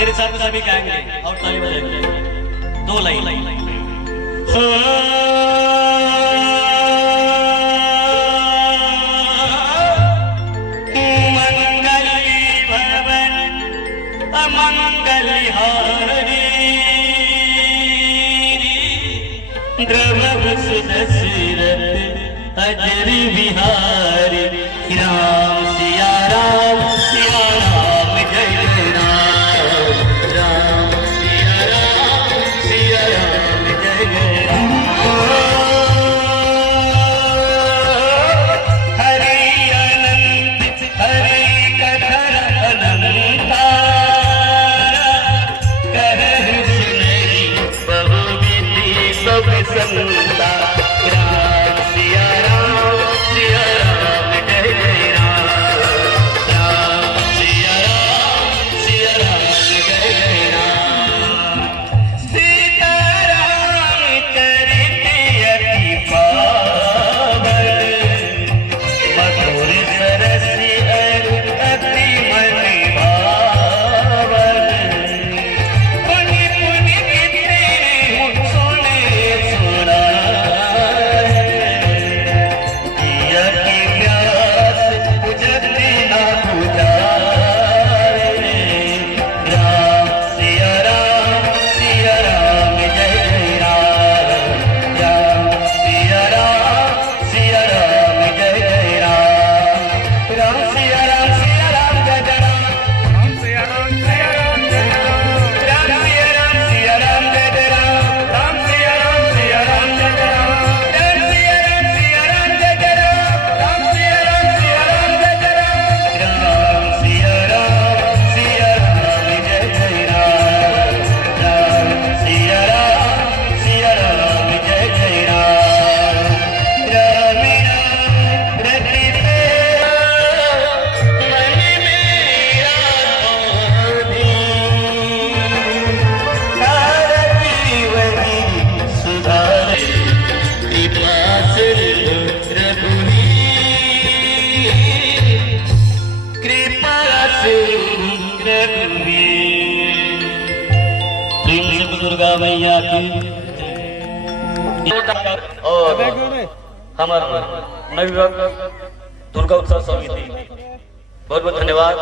मेरे साथ में सभी गाएंगे और ताली बजाएंगे। दो लाइन। द्रव दशरथ अजर बिहारी राम सिया राम जय जय राम राम सिया राम जय जय राम। हरि अनंत हरि कथन अनंता करहु सुनहि बहुविधि सब संता। राम सिया राम जय जय राम राम सिया राम जय जय राम। सीता राम चरित अति पावन मधुर सरस अति मन भावन। पुनि पुनि कितने सुने सुनाए जिया की प्यास बुझती ना बुझाए। राम सिया राम जय जय राम राम सिया राम जय जय राम राम सिया राम जय जय राम राम सिया राम जय जय राम राम सिया राम जय जय राम राम सिया राम जय जय राम राम सिया राम जय जय राम राम सिया राम जय जय राम राम सिया राम जय जय राम राम सिया राम जय जय राम। राम नाम रटते मन मेरा सारा जीवन सुधारे कृपा सिंधु रघुवीर कृपा सिंधु रघुवीर। प्रेम से दुर्गा मैया की और हमारा नवयुवक दुर्गा उत्सव समिति बहुत बहुत धन्यवाद।